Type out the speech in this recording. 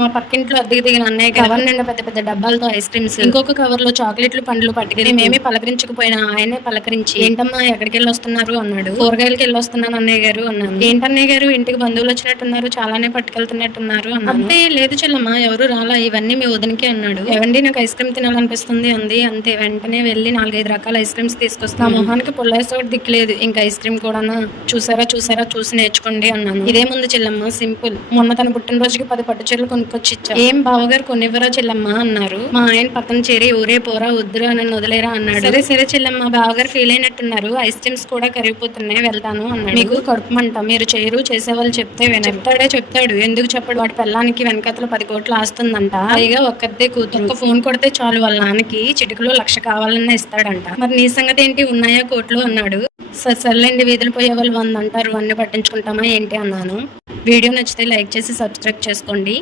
మా పక్కింట్లో అద్దెకి దిగిన అన్నయ్య కవర్ నిండా పెద్ద పెద్ద డబ్బాలతో ఐస్ క్రీమ్స్, ఇంకొక కవర్ లో చాక్లెట్లు పండ్లు పట్టుకెళ్ళి మేమే పలకరించకపోయినా ఆయనే పలకరించి ఏంటమ్మా ఎక్కడికి వెళ్ళి వస్తున్నారు అన్నాడు. కూరగాయలకి వెళ్ళి వస్తున్నాను అన్నయ్య గారు అన్నాను. ఏంటన్నయ్య గారు ఇంటికి బంధువులు వచ్చినట్టున్నారు, చాలానే పట్టుకెళ్తున్నట్టున్నారు అన్నాను. అంటే లేదు చెల్లమ్మ ఎవరు రాలా, ఇవన్నీ మీ వదినకి అన్నాడు. ఏవండి నాకు ఐస్ క్రీమ్ తినాలనిపిస్తుంది అంది. అంతే వెంటనే వెళ్లి 4-5 రకాల ఐస్ క్రీమ్స్ తీసుకొస్తా. మొహానికి పుల్లైస్ ఒకటి దిక్కులేదు, ఇంకా ఐస్ క్రీమ్ కూడానా, చూసారా చూసారా చూసి నేర్చుకోండి అన్నాను. ఇదేముంది చెల్లమ్మ సింపుల్, మొన్న తన పుట్టినరోజుకి 10 పట్టు చీరలు కొనుక్కొచ్చి ఇచ్చా. ఏం బావగారు కొనివ్వరా చెల్లమ్మ అన్నారు. మా ఆయన పక్కన చేరి ఊరే పోరా వద్దురా నన్ను వదిలేరా అన్నాడు. సరే సరే చెల్లమ్మ, బావగారు ఫీల్ అయినట్టున్నారు, ఐస్ క్రీమ్స్ కూడా కరిగిపోతున్నాయి వెళ్తాను అన్నాడు. మీకు కడుపుమంట, మీరు చేయరు చేసేవాళ్ళు చెప్తే చెప్తాడు ఎందుకు చెప్పడు, వాటి పిల్లానికి వెనకతలు 10 కోట్లు ఆస్తుందంట, పైగా ఒక్కతే కూతురు, ఒక్క ఫోన్ కొడితే చాలు వాళ్ళ నాన్నకి చిటికలో 1,00,000 కావాలన్నా ఇస్తాడంట. మరి నీ సంగతి ఏంటి, ఉన్నాయా కోట్లు అన్నాడు. సర్లేండి, వీధులు పోయే వాళ్ళు 100 అంటారు, అన్ని పట్టించుకుంటామా ఏంటి అన్నాను. వీడియో నచ్చితే లైక్ చేసి సబ్స్క్రైబ్ చేసుకోండి.